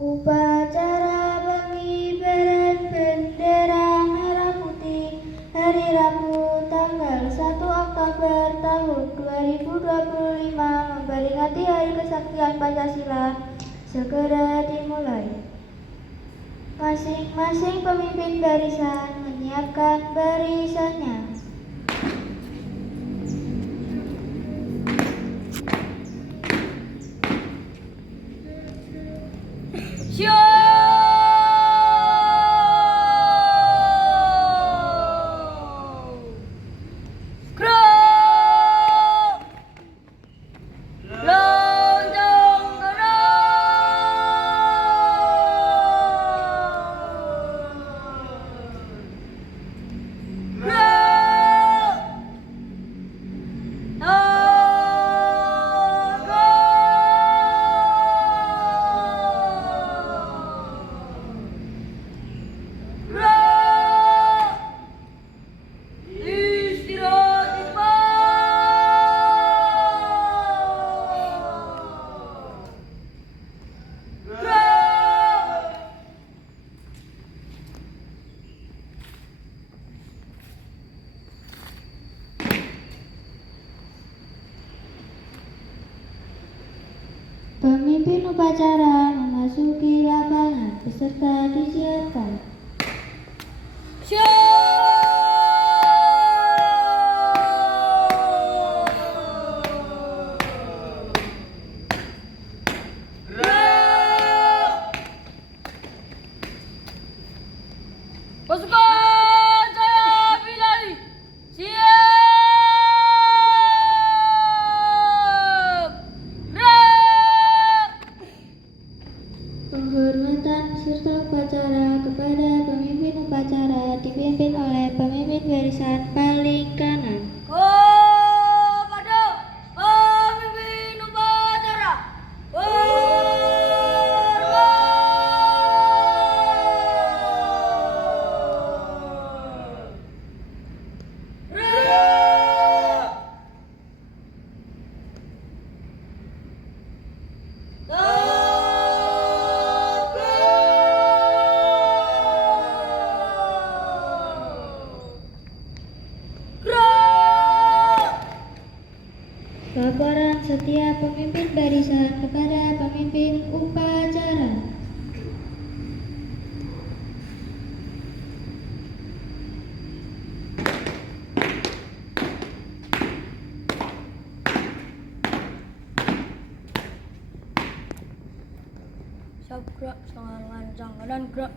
Upacara pengibaran bendera merah putih hari Rabu tanggal 1 Oktober tahun 2025 memperingati Hari Kesaktian Pancasila segera dimulai. Masing-masing pemimpin barisan menyiapkan barisannya. Pemimpin upacara memasuki lapangan, peserta disiapkan. Pasukan Jaya Bidari, siap! Penghormatan peserta upacara kepada pemimpin upacara dipimpin oleh pemimpin barisan paling kanan. Kepada pemimpin upacara, Laporan setiap pemimpin barisan kepada pemimpin upacara. siap gerak, setengah lancang kanan gerak,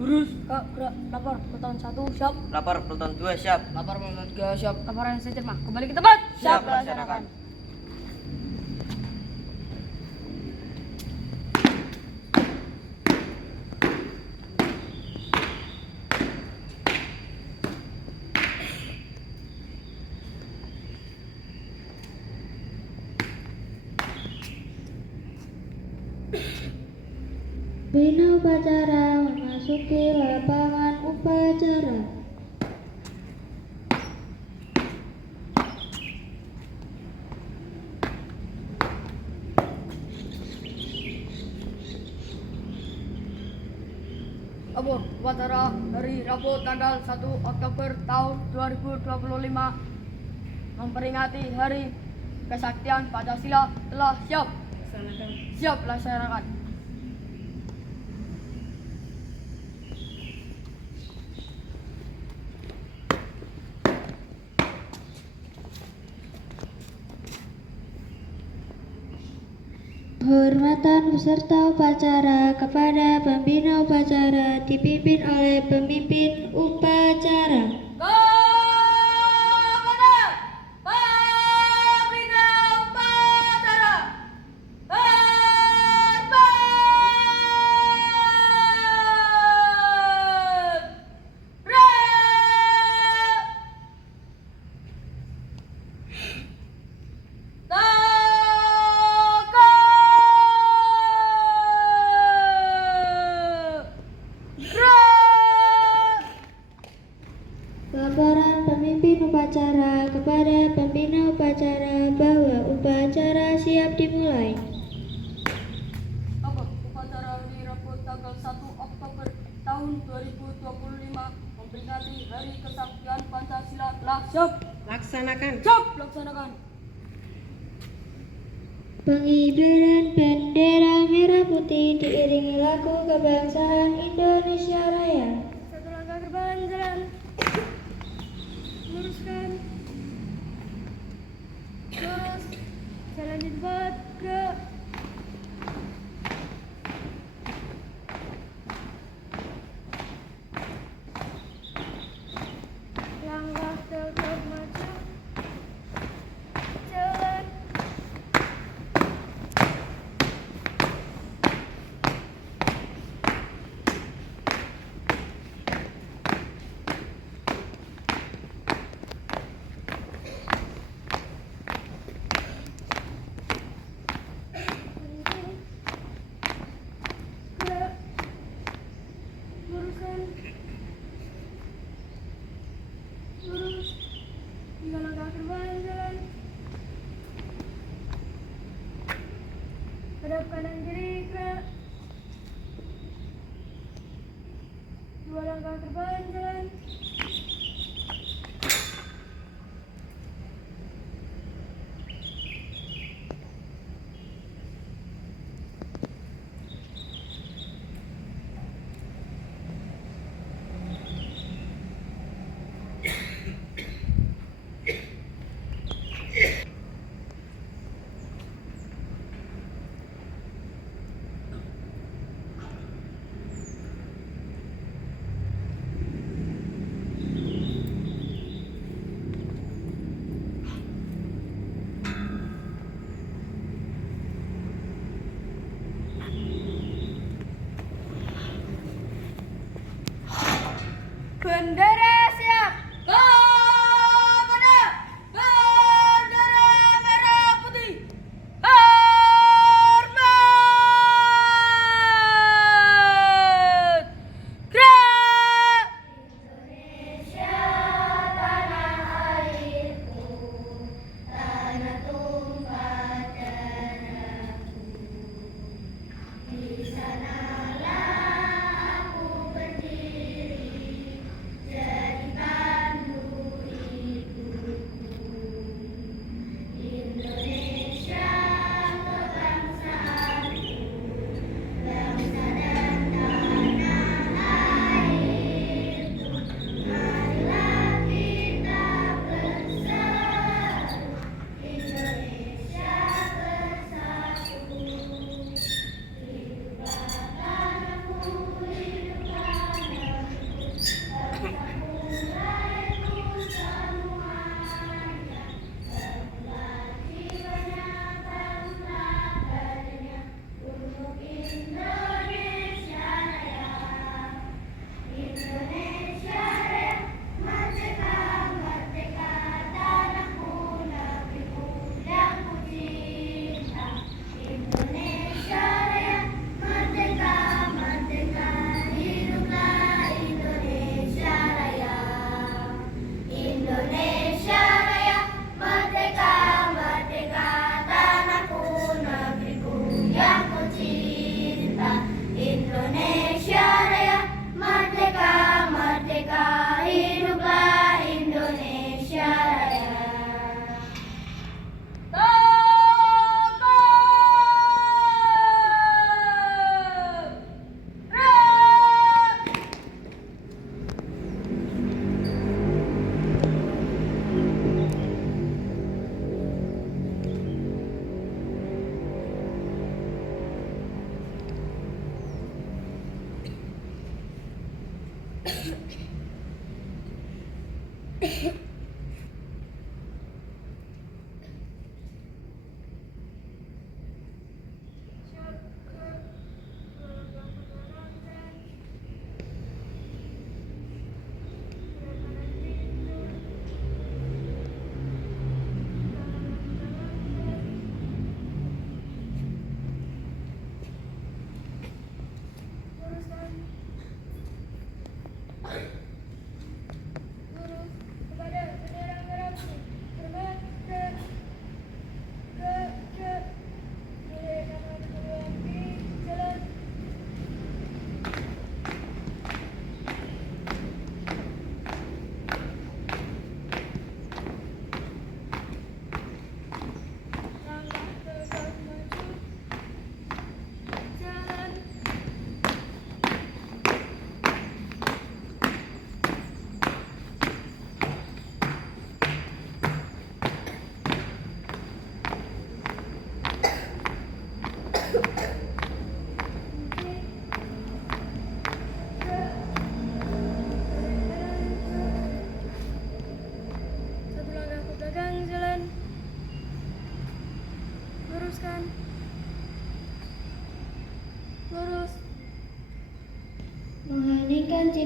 lurus kak gerak, lapor peloton 1 siap, Lapor peloton 2 siap. lapor peloton 3 siap, laporan yang saya terima kembali ke tempat, Siap melaksanakan. Bina upacara memasuki lapangan upacara. Lapor upacara dari Rabu tanggal 1 Oktober tahun 2025 memperingati Hari Kesaktian Pancasila telah siap. Siap laksanakan. Penghormatan peserta upacara kepada pembina upacara dipimpin oleh pemimpin upacara. Kepada pembina upacara, Laporan pemimpin upacara kepada pembina upacara bahwa upacara siap dimulai. Lapor upacara dari kesaktian Pancasila telah siap. Laksanakan. Siap laksanakan. Pengibaran bendera merah putih diiringi lagu kebangsaan Indonesia Raya. Satu langkah ke depan, jalan. Luruskan. Lurus. Jalan di depan, gerak. Langkah tegap maju. Jalan.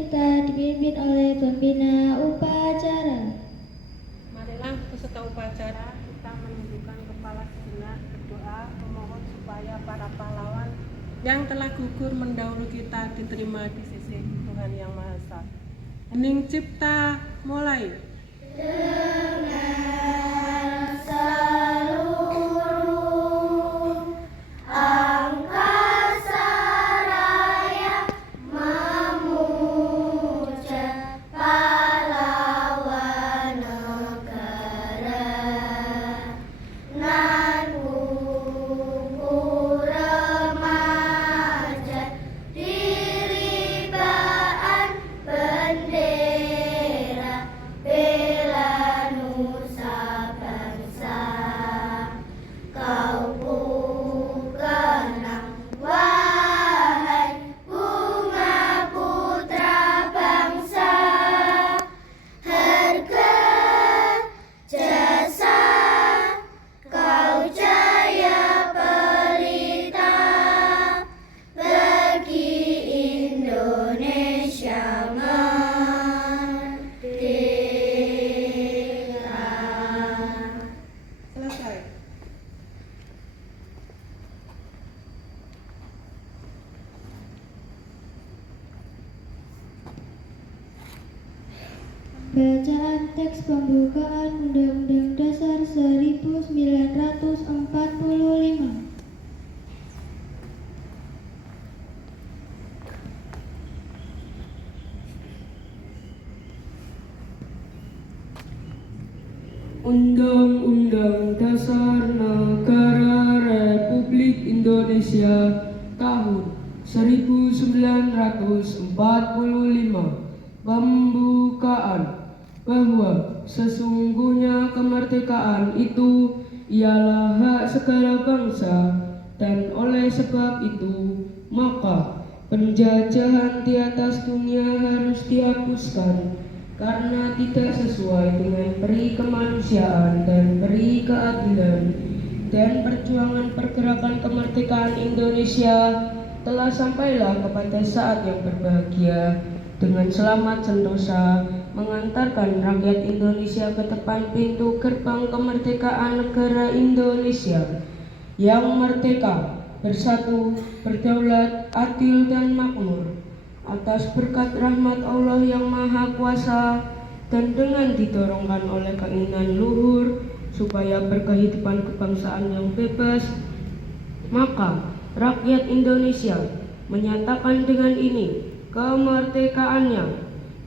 Palingka dipimpin oleh pembina upacara. Marilah peserta upacara kita menundukkan kepala sejenak, berdoa memohon supaya para pahlawan yang telah gugur mendahului kita diterima di sisi Tuhan Yang Maha Esa. Hening cipta mulai. Selesai. Bacaan teks pembukaan Undang-Undang Dasar 1945. Undang-Undang Dasar Negara Republik Indonesia tahun 1945 pembukaan bahwa sesungguhnya kemerdekaan itu ialah hak segala bangsa dan oleh sebab itu maka penjajahan di atas dunia harus dihapuskan karena tidak sesuai dengan peri kemanusiaan dan peri keadilan, dan perjuangan pergerakan kemerdekaan Indonesia telah sampailah kepada saat yang berbahagia dengan selamat sentosa mengantarkan rakyat Indonesia ke depan pintu gerbang kemerdekaan negara Indonesia yang merdeka, bersatu, berdaulat, adil dan makmur. Atas berkat rahmat Allah yang Maha Kuasa dan dengan didorongkan oleh keinginan luhur supaya berkehidupan kebangsaan yang bebas, maka rakyat Indonesia menyatakan dengan ini kemerdekaannya.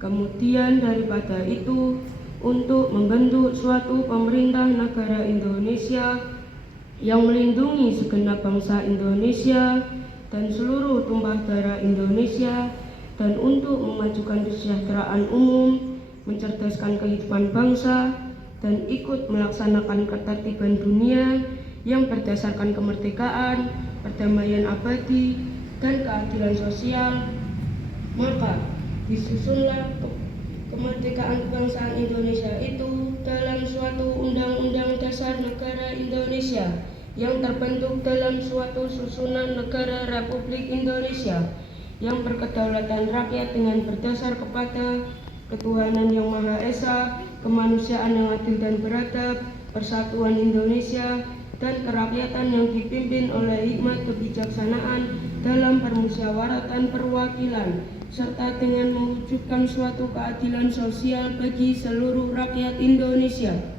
Kemudian daripada itu, untuk membentuk suatu pemerintah negara Indonesia yang melindungi segenap bangsa Indonesia dan seluruh tumpah darah Indonesia, dan untuk memajukan kesejahteraan umum, mencerdaskan kehidupan bangsa, dan ikut melaksanakan ketertiban dunia yang berdasarkan kemerdekaan, perdamaian abadi, dan keadilan sosial, maka disusunlah kemerdekaan kebangsaan Indonesia itu dalam suatu Undang-Undang Dasar Negara Indonesia yang terbentuk dalam suatu susunan negara Republik Indonesia yang berkedaulatan rakyat dengan berdasar kepada ketuhanan yang Maha Esa, kemanusiaan yang adil dan beradab, persatuan Indonesia, dan kerakyatan yang dipimpin oleh hikmat kebijaksanaan dalam permusyawaratan perwakilan, serta dengan mewujudkan suatu keadilan sosial bagi seluruh rakyat Indonesia.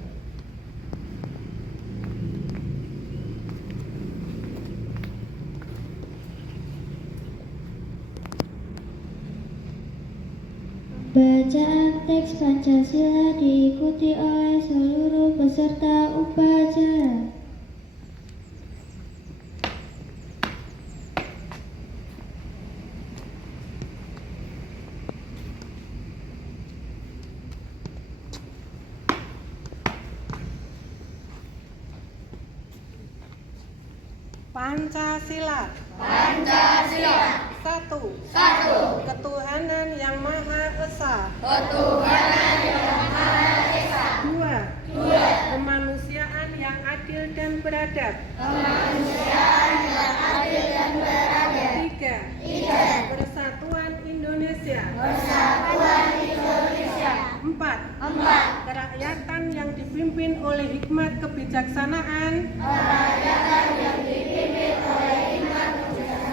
Bacaan teks Pancasila diikuti oleh seluruh peserta upacara. Pancasila. Satu. Ketuhanan yang Maha Esa. Dua. Kemanusiaan yang adil dan beradab. Tiga. Persatuan Indonesia. Indonesia. 4. Kerakyatan yang dipimpin oleh hikmat kebijaksanaan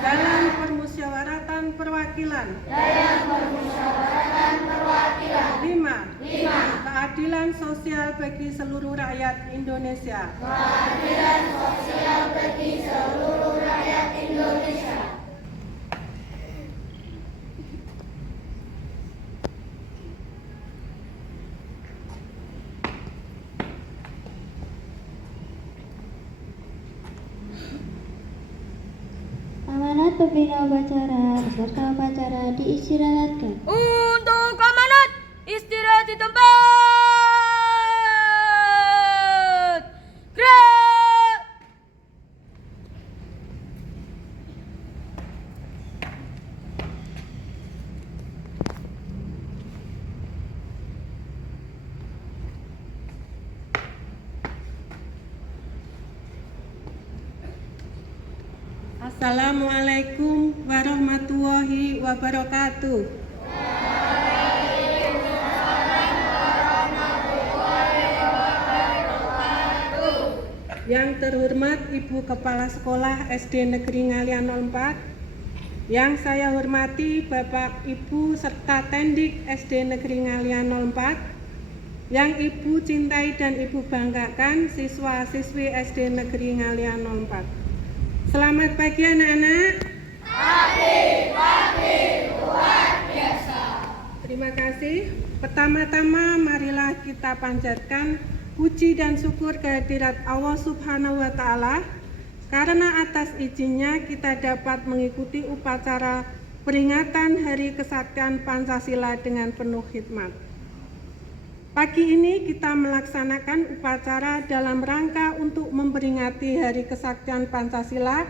dalam permusyawaratan perwakilan. 5. Keadilan sosial bagi seluruh rakyat Indonesia. Amanat pembina upacara beserta upacara diistirahatkan. Untuk amanat, istirahat di tempat. Gerak. Assalamualaikum warahmatullahi wabarakatuh. Yang terhormat Ibu Kepala Sekolah SD Negeri Ngalian 04, yang saya hormati Bapak Ibu serta Tendik SD Negeri Ngalian 04, yang Ibu cintai dan Ibu banggakan siswa-siswi SD Negeri Ngalian 04. Selamat pagi anak-anak. Pagi luar biasa. Terima kasih. Pertama-tama marilah kita panjatkan puji dan syukur kehadirat Allah Subhanahu wa Ta'ala, karena atas izinnya kita dapat mengikuti upacara peringatan Hari Kesaktian Pancasila dengan penuh hikmat. Pagi ini kita melaksanakan upacara dalam rangka untuk memperingati Hari Kesaktian Pancasila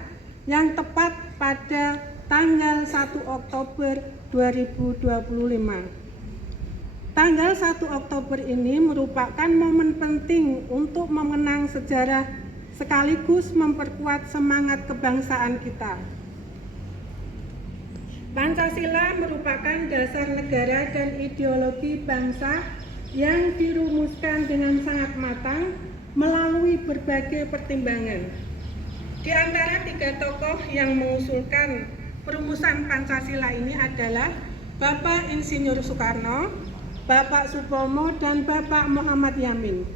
yang tepat pada tanggal 1 Oktober 2025. Tanggal 1 Oktober ini merupakan momen penting untuk mengenang sejarah sekaligus memperkuat semangat kebangsaan kita. Pancasila merupakan dasar negara dan ideologi bangsa yang dirumuskan dengan sangat matang melalui berbagai pertimbangan. Di antara 3 tokoh yang mengusulkan perumusan Pancasila ini adalah Bapak Insinyur Soekarno, Bapak Supomo, dan Bapak Muhammad Yamin.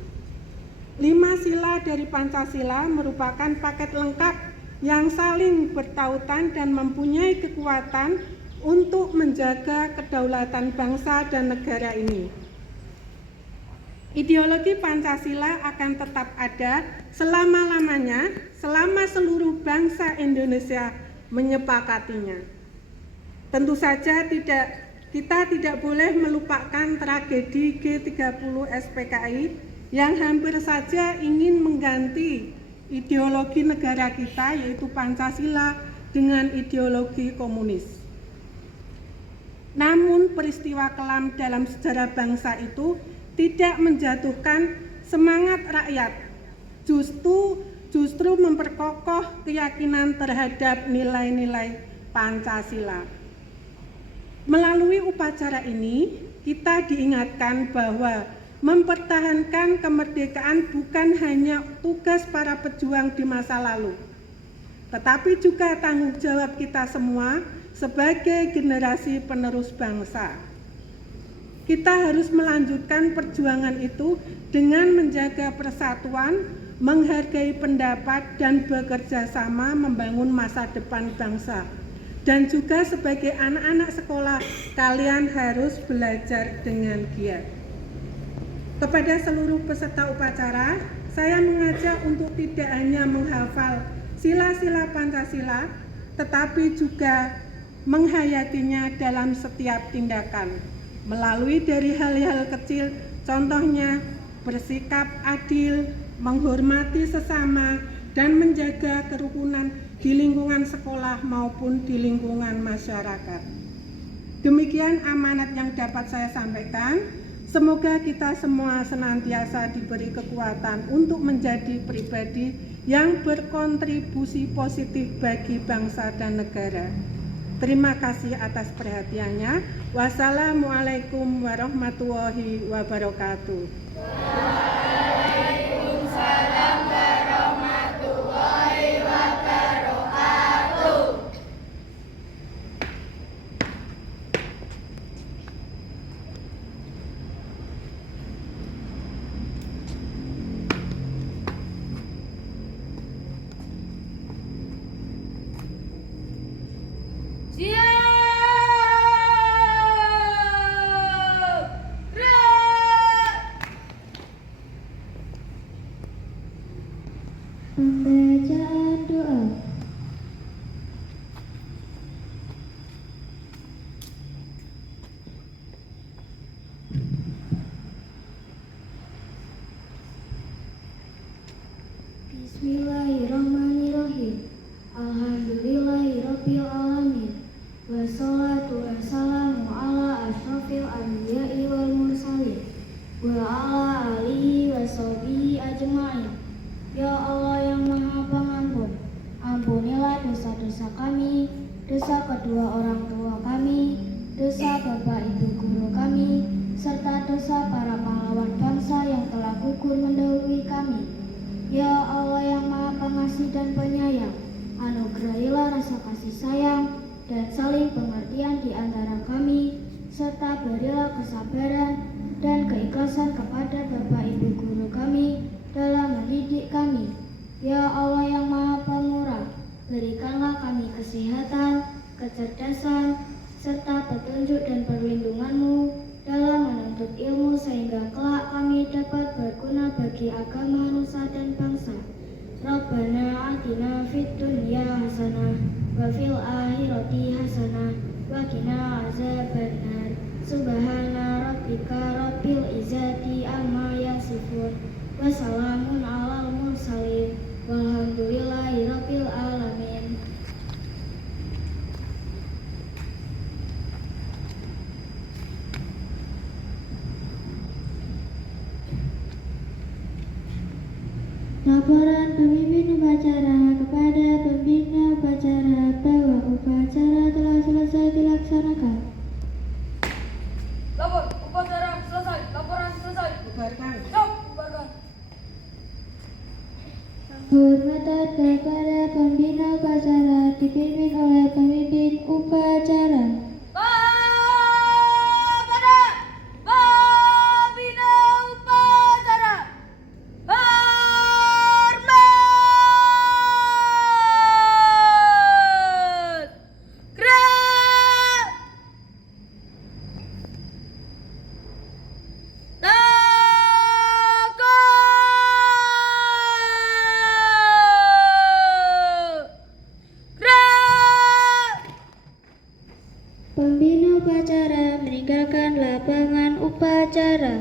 5 sila dari Pancasila merupakan paket lengkap yang saling bertautan dan mempunyai kekuatan untuk menjaga kedaulatan bangsa dan negara ini. Ideologi Pancasila akan tetap ada selama-lamanya, selama seluruh bangsa Indonesia menyepakatinya. Tentu saja kita tidak boleh melupakan tragedi G30 SPKI yang hampir saja ingin mengganti ideologi negara kita, yaitu Pancasila, dengan ideologi komunis. Namun peristiwa kelam dalam sejarah bangsa itu tidak menjatuhkan semangat rakyat, justru memperkokoh keyakinan terhadap nilai-nilai Pancasila. Melalui upacara ini, kita diingatkan bahwa mempertahankan kemerdekaan bukan hanya tugas para pejuang di masa lalu, tetapi juga tanggung jawab kita semua sebagai generasi penerus bangsa. Kita harus melanjutkan perjuangan itu dengan menjaga persatuan, menghargai pendapat, dan bekerja sama membangun masa depan bangsa. Dan juga sebagai anak-anak sekolah, kalian harus belajar dengan giat. Kepada seluruh peserta upacara, saya mengajak untuk tidak hanya menghafal sila-sila Pancasila, tetapi juga menghayatinya dalam setiap tindakan. Melalui dari hal-hal kecil, contohnya bersikap adil, menghormati sesama, dan menjaga kerukunan di lingkungan sekolah maupun di lingkungan masyarakat. Demikian amanat yang dapat saya sampaikan. Semoga kita semua senantiasa diberi kekuatan untuk menjadi pribadi yang berkontribusi positif bagi bangsa dan negara. Terima kasih atas perhatiannya. Wassalamualaikum warahmatullahi wabarakatuh. Pembacaan doa. Bismillahirrahmanirrahim. Alhamdulillahirabbil alamin. Wassalatu wassalamu ala asyrofil anbiya'i wal mursalin wa ala alihi washabihi ajma'in. Ya Allah yang Maha Pengampun, ampunilah dosa-dosa kami, dosa kedua orang tua kami, dosa bapak ibu guru kami, serta dosa para pahlawan bangsa yang telah gugur mendahului kami. Ya Allah yang Maha Pengasih dan Penyayang, anugerahilah rasa kasih sayang dan saling pengertian di antara kami, serta berilah kesabaran dan keikhlasan kepada bapak ibu guru kami dalam mendidik kami. Ya Allah yang Maha Pemurah, berikanlah kami kesehatan, kecerdasan, serta petunjuk dan perlindungan-Mu dalam menuntut ilmu sehingga kelak kami dapat berguna bagi agama, nusa dan bangsa. Rabbana atina fid dunya hasanah wa fil akhirati hasanah wa qina azabannar. Subhana rabbika rabbil izzati amma yasifun. Wassalamun alal mursalin walhamdulillahi rabbil alamin. Laporan pemimpin upacara kepada pembina upacara bahwa upacara telah selesai dilaksanakan. Lapor, upacara selesai, laporan selesai. Bubarkan. Siap, bubarkan. Penghormatan kepada pembina upacara dipimpin oleh pemimpin upacara. Kepada pembina upacara, hormat. Gerak. Pembina upacara meninggalkan lapangan upacara.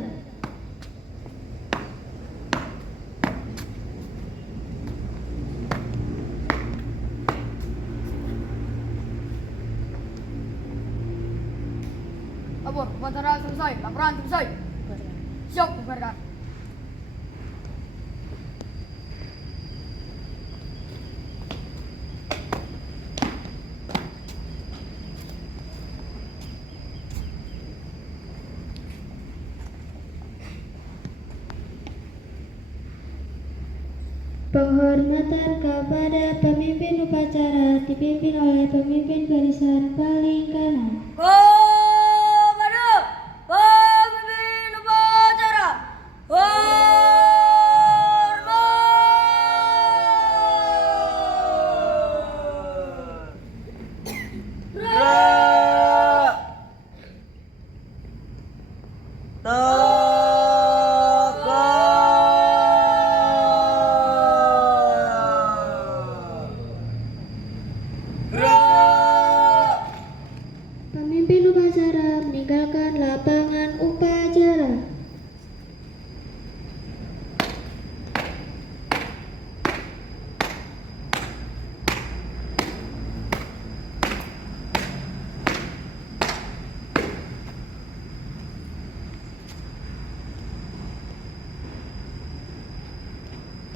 Lapor, upacara selesai, laporan selesai. Siap, bubarkan. Penghormatan kepada pemimpin upacara dipimpin oleh pemimpin barisan paling kanan. Kepada pemimpin upacara, hormat. Gerak. Pemimpin upacara meninggalkan lapangan upacara.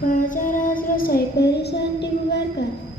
Upacara selesai, barisan dibubarkan.